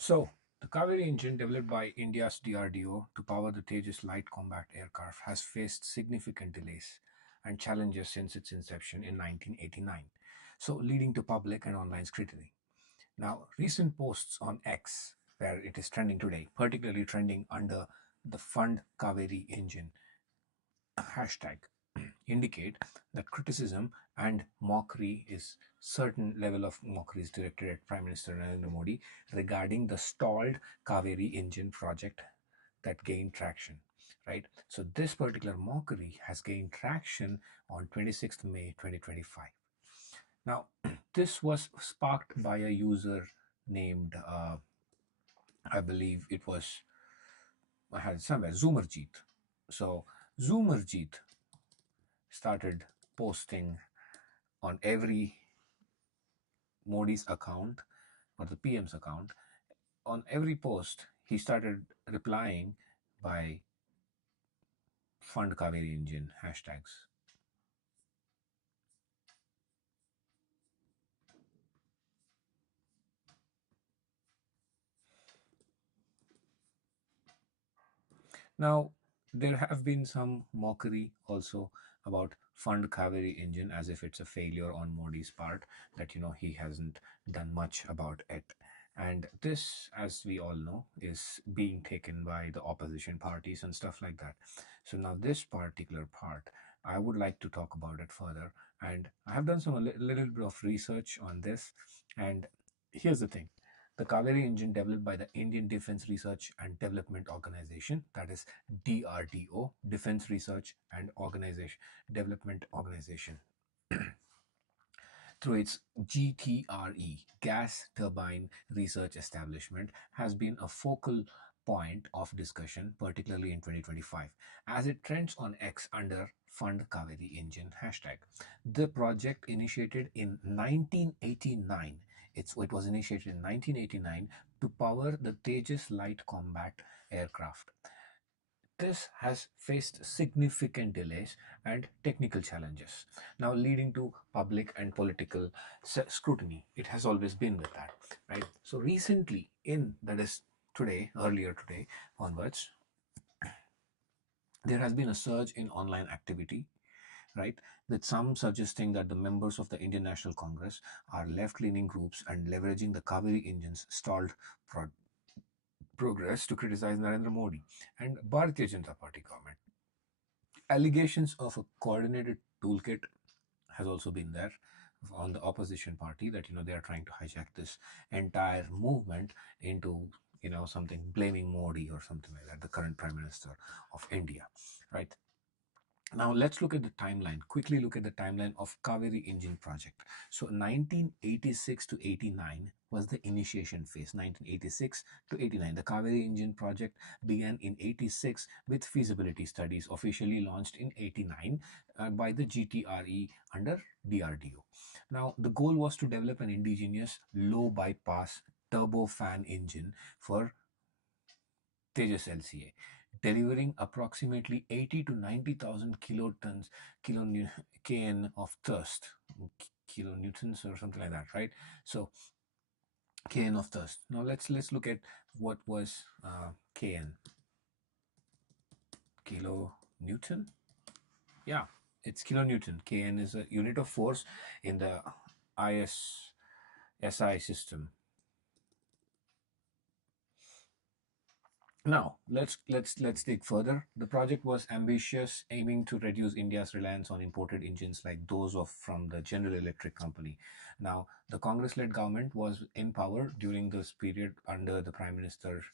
So, the Kaveri engine developed by India's DRDO to power the Tejas light combat aircraft has faced significant delays and challenges since its inception in 1989, so leading to public and online scrutiny. Now, recent posts on X, where it is trending today, particularly trending under the Fund Kaveri engine hashtag, indicate that criticism and mockery is certain level of mockery is directed at Prime Minister Narendra Modi regarding the stalled Kaveri engine project that gained traction. Right. So this particular mockery has gained traction on 26th May 2025. Now, this was sparked by a user named, I believe it was, I had somewhere, Zoomerjeet. So Zoomerjeet started posting on every Modi's account or the PM's account. On every post, he started replying by Fund Kaveri Engine hashtags. Now, there have been some mockery also about Fund Kaveri Engine as if it's a failure on Modi's part, that he hasn't done much about it. And this, as we all know, is being taken by the opposition parties and stuff like that. So now this particular part, I would like to talk about it further. And I have done some little bit of research on this. And here's the thing: the Kaveri engine developed by the Indian Defence Research and Development Organization, that is DRDO, Defence Research and Organization Development Organization, through its GTRE, Gas Turbine Research Establishment, has been a focal point of discussion, particularly in 2025, as it trends on X under Fund Kaveri Engine hashtag. The project initiated in 1989. It was initiated in 1989 to power the Tejas light combat aircraft. This has faced significant delays and technical challenges, now leading to public and political scrutiny. It has always been with that, right? So recently, that is today, earlier today onwards, there has been a surge in online activity, right? With some suggesting that the members of the Indian National Congress are left-leaning groups and leveraging the Kaveri engine's stalled progress to criticize Narendra Modi and Bharatiya Janata Party government. Allegations of a coordinated toolkit has also been there on the opposition party, that they are trying to hijack this entire movement into something, blaming Modi or something like that, the current Prime Minister of India, right? Now let's look at the timeline. Quickly look at the timeline of Kaveri Engine project. So 1986 to 89 was the initiation phase. 1986 to 89. The Kaveri Engine project began in 86 with feasibility studies officially launched in 89 by the GTRE under DRDO. Now the goal was to develop an indigenous low bypass turbofan engine for Tejas LCA, delivering approximately 80 to 90,000 kilotons, kN of thrust, kilonewtons or something like that, right? So kN of thrust. Now let's look at what was kN. Kilonewton. Yeah, it's kilonewton. Kn is a unit of force in the SI system. Now let's dig further. The project was ambitious, aiming to reduce India's reliance on imported engines like those from the General Electric company. Now the Congress-led government was in power during this period under the Prime Minister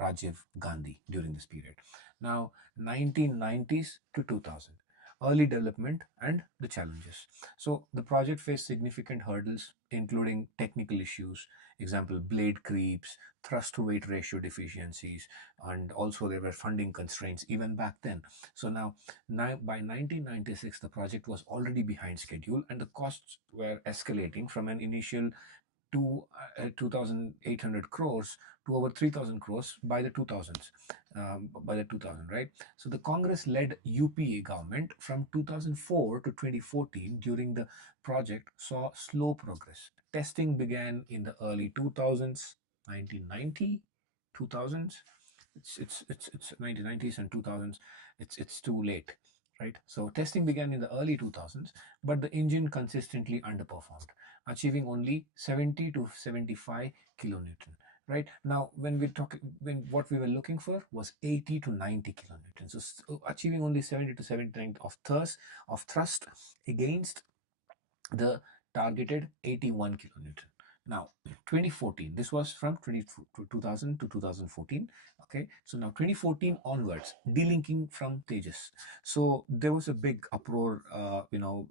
Rajiv Gandhi during this period. Now 1990s to 2000. Early development and the challenges. So the project faced significant hurdles, including technical issues, example blade creeps, thrust to weight ratio deficiencies, and also there were funding constraints even back then. So now by 1996, the project was already behind schedule and the costs were escalating from an initial 2,800 crores to over 3,000 crores by the 2000s, by the 2000, right? So the Congress-led UPA government from 2004 to 2014 during the project saw slow progress. Testing began in the early 2000s, 1990, 2000s. It's 1990s and 2000s. It's too late, right? So testing began in the early 2000s, but the engine consistently underperformed, achieving only 70 to 75 kilonewton. Right now, when we talk, when what we were looking for was 80 to 90 kilonewtons, so achieving only 70 to 79 of thrust against the targeted 81 kilonewton. Now, 2014, this was from 2000 to 2014. Okay, so now 2014 onwards, delinking from Tejas. So there was a big uproar,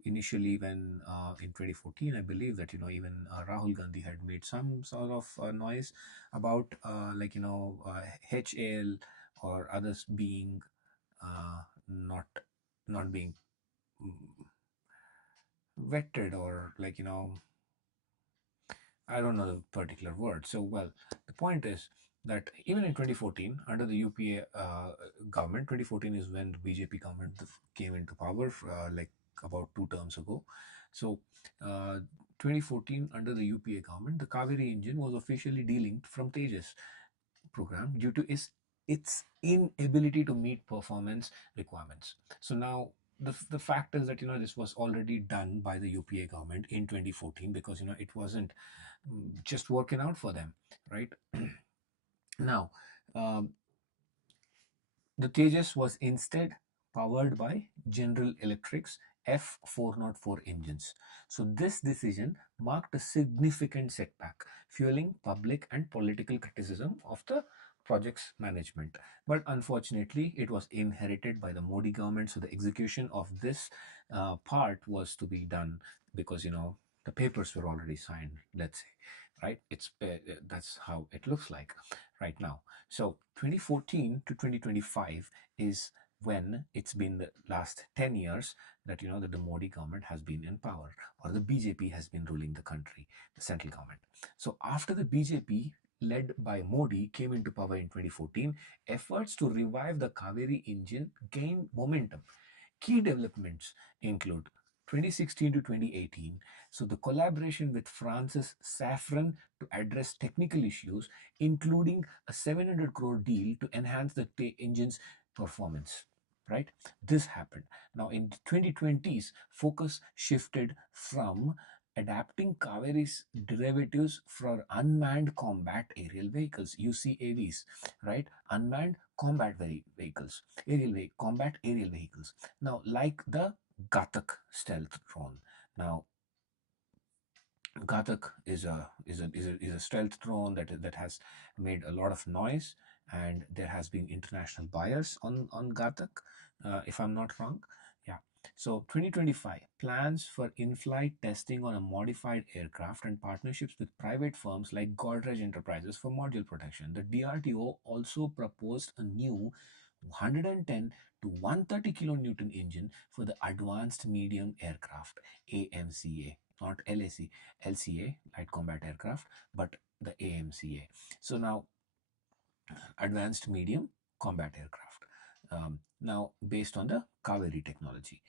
initially when in 2014, I believe that, even Rahul Gandhi had made some sort of noise about HAL or others being not being mm, vetted, or I don't know the particular word. So, well, the point is that even in 2014, under the UPA government, 2014 is when the BJP government came into power, like about 2 terms ago. So, uh, 2014, under the UPA government, the Kaveri engine was officially delinked from Tejas program due to its inability to meet performance requirements. So now the fact is that this was already done by the UPA government in 2014, because it wasn't just working out for them, right? Now, um, the Tejas was instead powered by General Electric's F404 engines. So, this decision marked a significant setback, fueling public and political criticism of the project's management. But unfortunately, it was inherited by the Modi government. So, the execution of this part was to be done because, the papers were already signed, let's say, right? That's how it looks like right now. So 2014 to 2025 is when it's been the last 10 years that that the Modi government has been in power, or the BJP has been ruling the country, the central government. So after the BJP led by Modi came into power in 2014, efforts to revive the Kaveri engine gained momentum. Key developments include 2016 to 2018. So, the collaboration with France's Safran to address technical issues, including a 700 crore deal to enhance the engine's performance. Right? This happened. Now, in 2020s, focus shifted from adapting Kaveri's derivatives for unmanned combat aerial vehicles, UCAVs, right? Unmanned combat vehicles, combat aerial vehicles. Now, like the Gatak stealth drone. Now, Gatak is a stealth drone that has made a lot of noise, and there has been international buyers on Gatak, if I'm not wrong. Yeah. So 2025 plans for in-flight testing on a modified aircraft and partnerships with private firms like Godrej Enterprises for module protection. The DRDO also proposed a new 110 to 130 kilonewton engine for the Advanced Medium Aircraft, AMCA, not LAC, LCA, Light Combat Aircraft, but the AMCA. So now, Advanced Medium Combat Aircraft. Now, based on the Kaveri technology.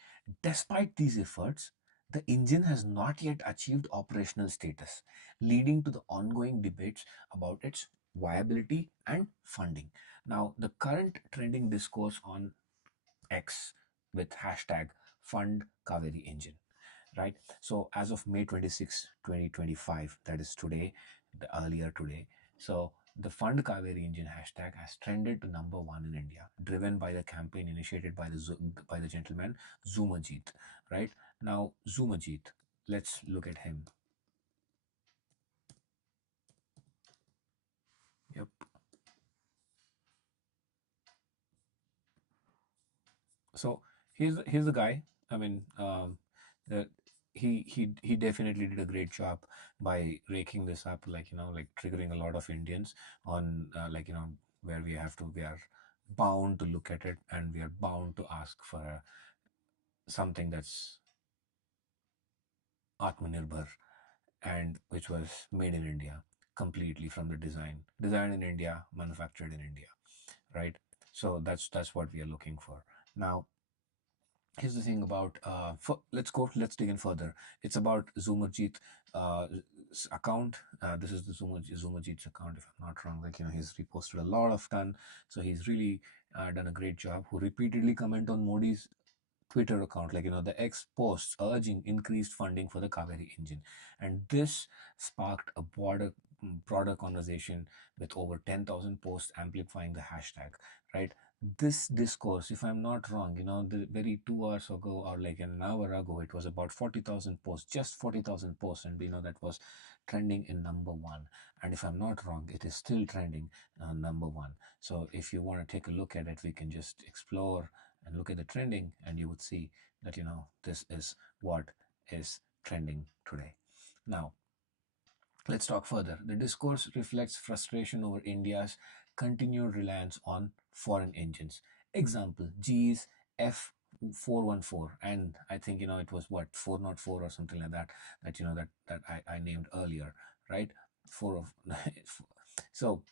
Despite these efforts, the engine has not yet achieved operational status, leading to the ongoing debates about its viability and funding. Now, the current trending discourse on X with hashtag fund Kaveri engine, right? So as of May 26, 2025, that is today, the earlier today, so the fund Kaveri engine hashtag has trended to #1 in India, driven by the campaign initiated by the gentleman Zumajit, right? Now Zumajit, let's look at him. Yep. So here's the guy. I mean, the, he definitely did a great job by raking this up, like triggering a lot of Indians on, where we are bound to look at it, and we are bound to ask for something that's Atmanirbhar, and which was made in India completely from the design in India, manufactured in India, right? So that's what we are looking for now. Here's the thing about let's dig in further. It's about Zoomerjeet. account. This is the Zumajit's account, if I'm not wrong. Like, he's reposted a lot of ton, so he's really done a great job. Who repeatedly comment on Modi's Twitter account, like, the X posts urging increased funding for the Kaveri engine, and this sparked a broader conversation with over 10,000 posts amplifying the hashtag. Right, this discourse, if I'm not wrong, the very 2 hours ago or like an hour ago, it was about 40,000 posts, just 40,000 posts, and that was trending in number one. And if I'm not wrong, it is still trending number one. So if you want to take a look at it, we can just explore and look at the trending, and you would see that this is what is trending today. Now, let's talk further. The discourse reflects frustration over India's continued reliance on foreign engines. Example: GE's F414, and I think it was what 404 or something like that. That I named earlier, right? Four of so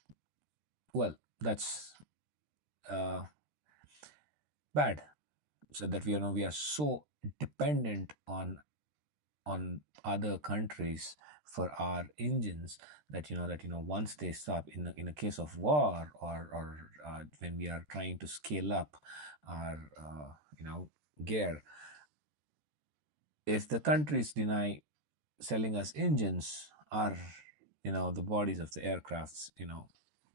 well, that's uh, bad. So that we are so dependent on other countries for our engines, that once they stop, in a case of war, or when we are trying to scale up our gear, if the countries deny selling us engines, are the bodies of the aircrafts,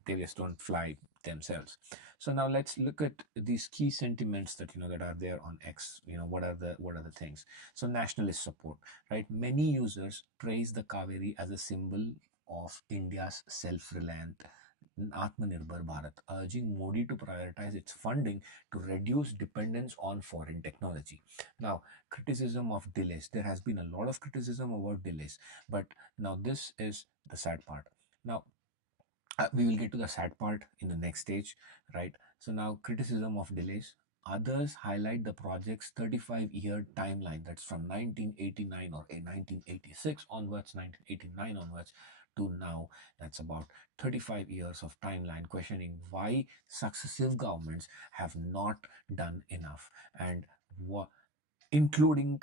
they just don't fly themselves. So now let's look at these key sentiments that are there on X. What are the things? So nationalist support, right? Many users praise the Kaveri as a symbol of India's self-reliant Atmanirbhar Bharat, urging Modi to prioritize its funding to reduce dependence on foreign technology. Now, criticism of delays. There has been a lot of criticism about delays, but now this is the sad part. Now, we will get to the sad part in the next stage, right? So now, criticism of delays. Others highlight the project's 35-year timeline, that's from 1989 or 1986 onwards, 1989 onwards to now. That's about 35 years of timeline, questioning why successive governments have not done enough, and what, including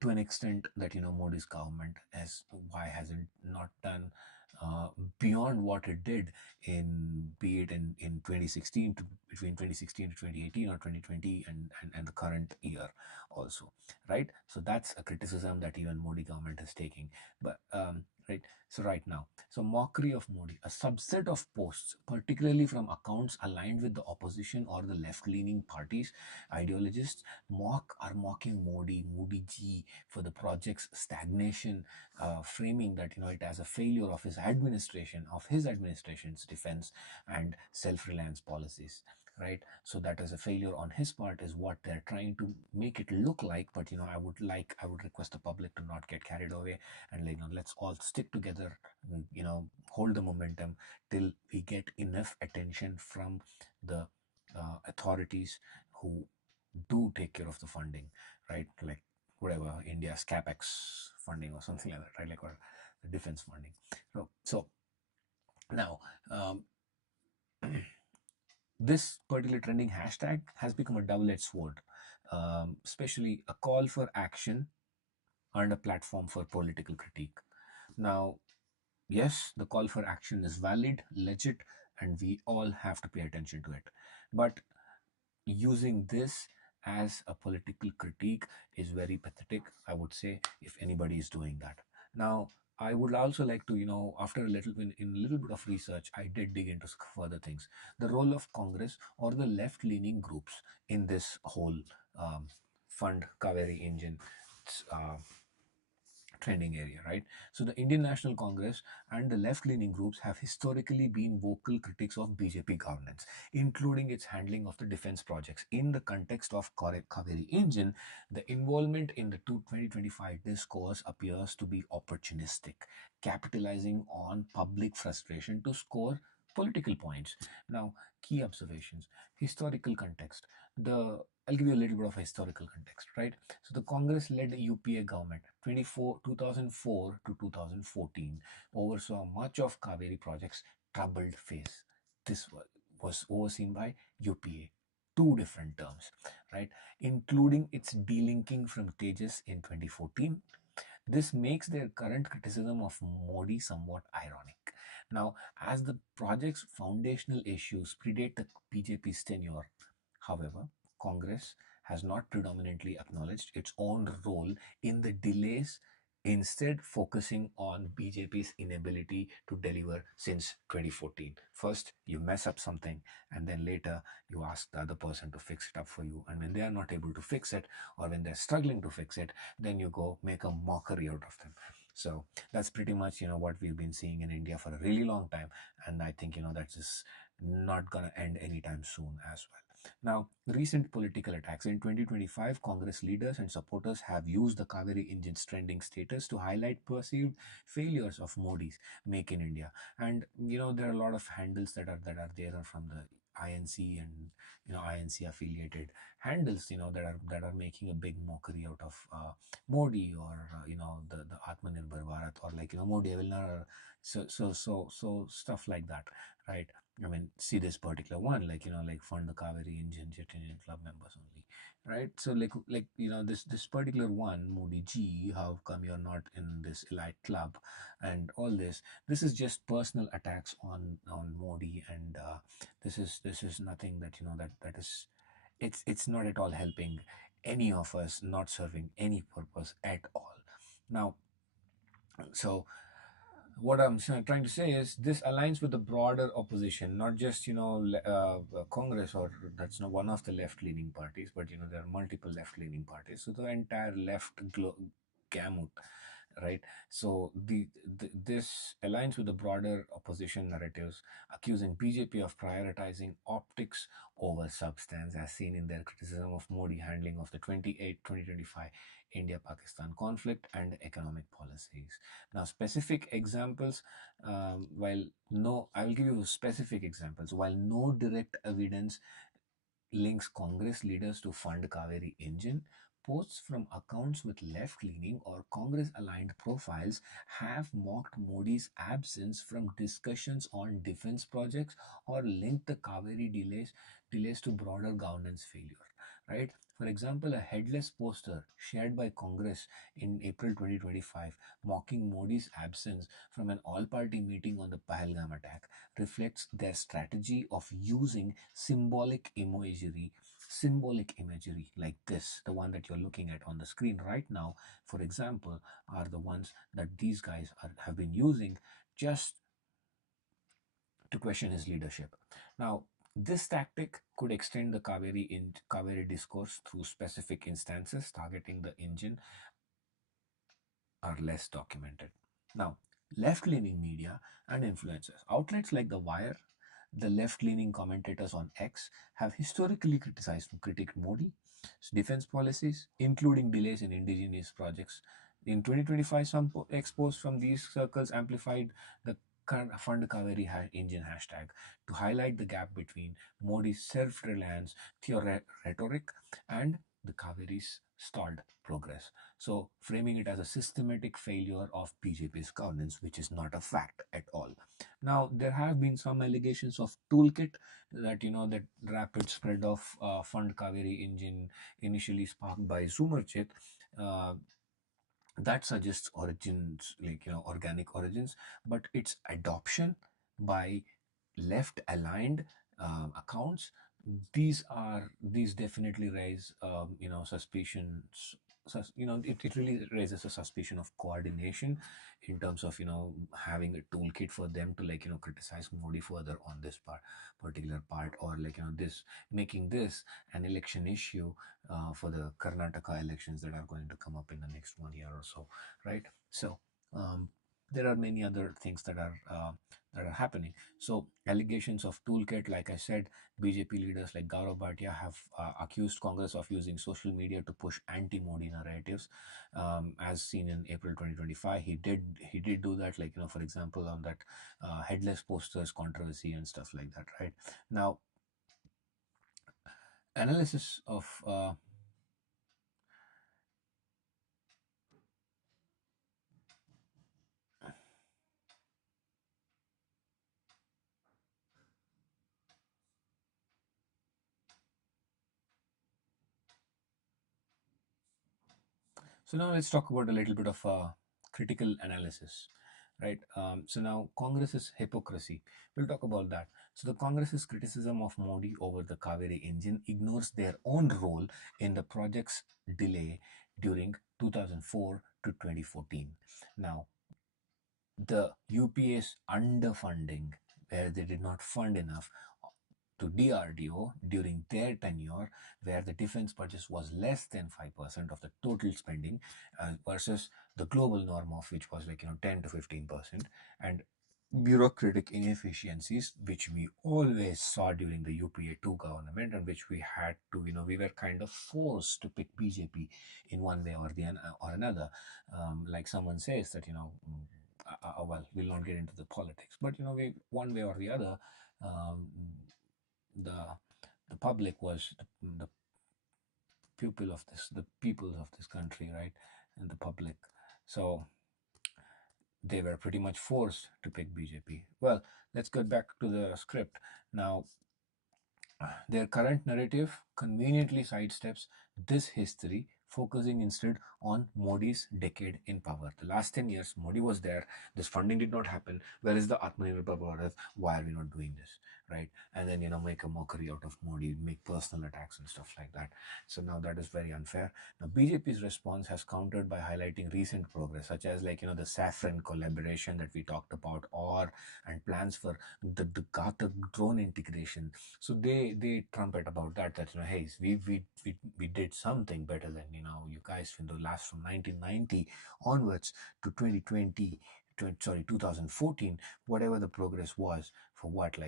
to an extent that Modi's government has why hasn't not done uh, beyond what it did, be it in 2016 to between 2016 to 2018, or 2020 and the current year also, right? So that's a criticism that even Modi government is taking. But right, so right now, so mockery of Modi, a subset of posts, particularly from accounts aligned with the opposition or the left-leaning parties, ideologists, are mocking Modi G, for the project's stagnation, framing that it as a failure of his administration's defense and self-reliance policies. Right, so that is a failure on his part, is what they're trying to make it look like. But I would request the public to not get carried away, and let's all stick together, hold the momentum till we get enough attention from the authorities who do take care of the funding, right? Like whatever India's capex funding or something like that, right? Like, or the defense funding. So now, this particular trending hashtag has become a double-edged sword, especially a call for action and a platform for political critique. Now, yes, the call for action is valid, legit, and we all have to pay attention to it. But using this as a political critique is very pathetic, I would say, if anybody is doing that. Now, I would also like to, after a little bit of research, I did dig into further things. The role of Congress or the left-leaning groups in this whole fund Kaveri engine trending area, right? So the Indian National Congress and the left-leaning groups have historically been vocal critics of BJP governance, including its handling of the defense projects. In the context of Kaveri engine, the involvement in the 2025 discourse appears to be opportunistic, capitalizing on public frustration to score political points. Now, key observations, historical context. I'll give you a little bit of historical context, right? So the Congress-led UPA government, 2004 to 2014, oversaw much of Kaveri project's troubled phase. This was overseen by UPA, two different terms, right? Including its delinking from Tejas in 2014, This makes their current criticism of Modi somewhat ironic. Now, as the project's foundational issues predate the BJP's tenure, however, Congress has not predominantly acknowledged its own role in the delays, instead focusing on BJP's inability to deliver since 2014. First, you mess up something, and then later you ask the other person to fix it up for you. And when they are not able to fix it, or when they're struggling to fix it, then you go make a mockery out of them. So that's pretty much what we've been seeing in India for a really long time, and I think that's just not gonna end anytime soon as well. Now, recent political attacks in 2025, Congress leaders and supporters have used the Kaveri Engine's trending status to highlight perceived failures of Modi's Make in India, and there are a lot of handles that are there from the INC and INC affiliated handles that are making a big mockery out of Modi, or the Atmanirbhar Bharat, or like Modi I will not, so stuff like that, right? I mean, see this particular one, like like fund the Kaveri Engine Jet Engine Club members only, right? So like this particular one, Modi Ji, how come you're not in this elite club, and all this. This is just personal attacks on Modi, and this is nothing that that is. It's not at all helping any of us, not serving any purpose at all. Now, so what I'm trying to say is this aligns with the broader opposition, not just Congress, or that's not one of the left-leaning parties, but there are multiple left-leaning parties. So the entire left gamut, right? So this aligns with the broader opposition narratives, accusing BJP of prioritizing optics over substance, as seen in their criticism of Modi handling of the 2025 India-Pakistan conflict and economic policies. Now, specific examples, while no, I will give you specific examples. While no direct evidence links Congress leaders to fund Kaveri Engine, posts from accounts with left leaning or Congress aligned profiles have mocked Modi's absence from discussions on defense projects, or linked the Kaveri delays to broader governance failure. Right? For example, a headless poster shared by Congress in April 2025 mocking Modi's absence from an all party meeting on the Pahalgam attack reflects their strategy of using symbolic imagery like this, the one that you're looking at on the screen right now, for example, are the ones that these guys have been using just to question his leadership. Now, this tactic could extend the Kaveri discourse through specific instances targeting the engine are less documented. Now, left leaning media and influencers, outlets like The Wire, the left leaning commentators on X, have historically critiqued Modi's defense policies, including delays in indigenous projects. In 2025, some expos from these circles amplified the Fund Kaveri engine hashtag to highlight the gap between Modi's self reliance rhetoric and the Kaveri's stalled progress. So, framing it as a systematic failure of BJP's governance, which is not a fact at all. Now, there have been some allegations of toolkit that that rapid spread of Fund Kaveri engine initially sparked by Zoomerchit. Uh, that suggests origins, like organic origins, but its adoption by left aligned accounts, these definitely raise suspicions. It really raises a suspicion of coordination in terms of having a toolkit for them to criticize Modi further on this particular part, or this, making this an election issue for the Karnataka elections that are going to come up in the next 1 year or so, right? So um, there are many other things that are happening. So allegations of toolkit, like I said, BJP leaders like Gaurav Bhatia have accused Congress of using social media to push anti-Modi narratives. As seen in April 2025, he did do that, for example, on that headless posters controversy and stuff like that. Right now, analysis of So now let's talk about a little bit of critical analysis, right? So now Congress's hypocrisy. We'll talk about that. So the Congress's criticism of Modi over the Kaveri engine ignores their own role in the project's delay during 2004 to 2014. Now, the UPA's underfunding, where they did not fund enough to DRDO during their tenure, where the defense budget was less than 5% of the total spending, versus the global norm of which was like 10 to 15%, and bureaucratic inefficiencies which we always saw during the UPA 2 government, and which we had to, we were kind of forced to pick BJP in one way or the or another. Like someone says that well, we'll not get into the politics, but we, one way or the other, um, the the public was the the people of this country, right? And the public, so they were pretty much forced to pick BJP. Well, let's get back to the script now. Their current narrative conveniently sidesteps this history, focusing instead on Modi's decade in power. The last 10 years, Modi was there, this funding did not happen. Where is the Atmanirbhar Bharat? Why are we not doing this? Right? And then, make a mockery out of Modi, make personal attacks and stuff like that. So now that is very unfair. Now, BJP's response has countered by highlighting recent progress, such as the saffron collaboration that we talked about, or and plans for the Ghatak drone integration. So they trumpet about that hey, we did something better than you guys in the last from 1990 onwards to 2020, sorry, 2014, whatever the progress was for what,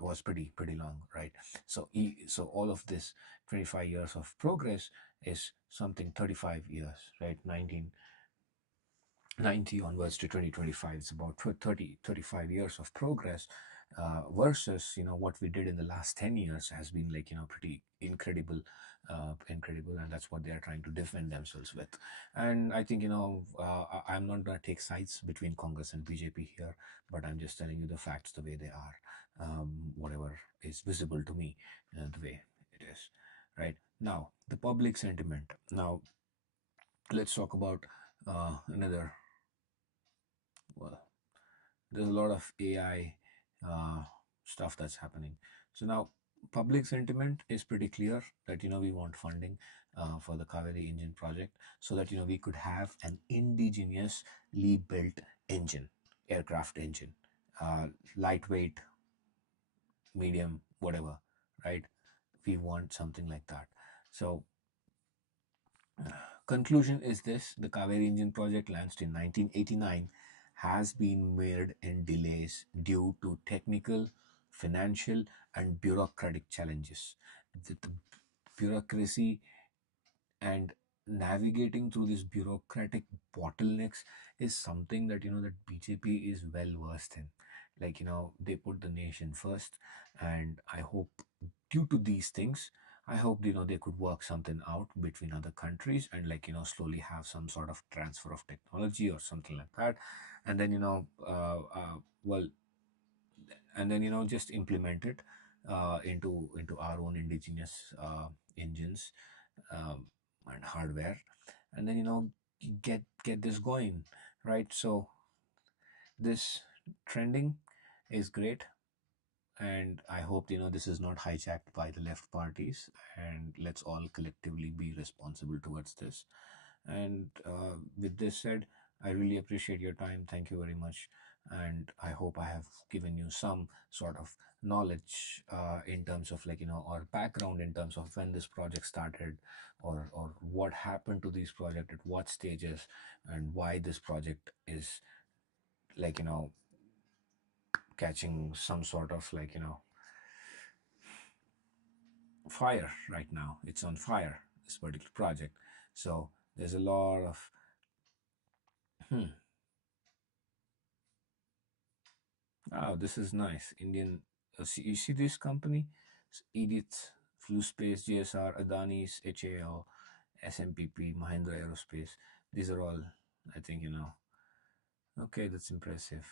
was pretty long, right? So so all of this 25 years of progress is something 35 years, right? 1990 onwards to 2025, it's about 35 years of progress, versus what we did in the last 10 years has been pretty incredible, incredible, and that's what they are trying to defend themselves with. And I think I'm not going to take sides between Congress and BJP here, but I'm just telling you the facts the way they are, whatever is visible to me, the way it is. Right now, the public sentiment. Now let's talk about another, well, there's a lot of AI stuff that's happening. So now public sentiment is pretty clear that we want funding for the Kaveri engine project, so that we could have an indigenously built engine, aircraft engine, uh, lightweight, medium, whatever, right? We want something like that. So conclusion is this: the Kaveri engine project, launched in 1989, has been mired in delays due to technical, financial, and bureaucratic challenges. The bureaucracy and navigating through these bureaucratic bottlenecks is something that that BJP is well versed in. They put the nation first, and I hope, due to these things, I hope they could work something out between other countries, and slowly have some sort of transfer of technology or something like that. And then well, and then just implement it into our own indigenous engines, um, and hardware, and then get this going, right? So this trending is great, and I hope this is not hijacked by the left parties, and let's all collectively be responsible towards this. And with this said, I really appreciate your time. Thank you very much. And I hope I have given you some sort of knowledge in terms of or background in terms of when this project started, or what happened to this project at what stages, and why this project is like catching some sort of fire right now. It's on fire, this particular project. So there's a lot of hmm, oh, this is nice. Indian, you see this company? Edith, Flu Space, GSR, Adani's, HAL, SMPP, Mahindra Aerospace. These are all, I think, okay, that's impressive.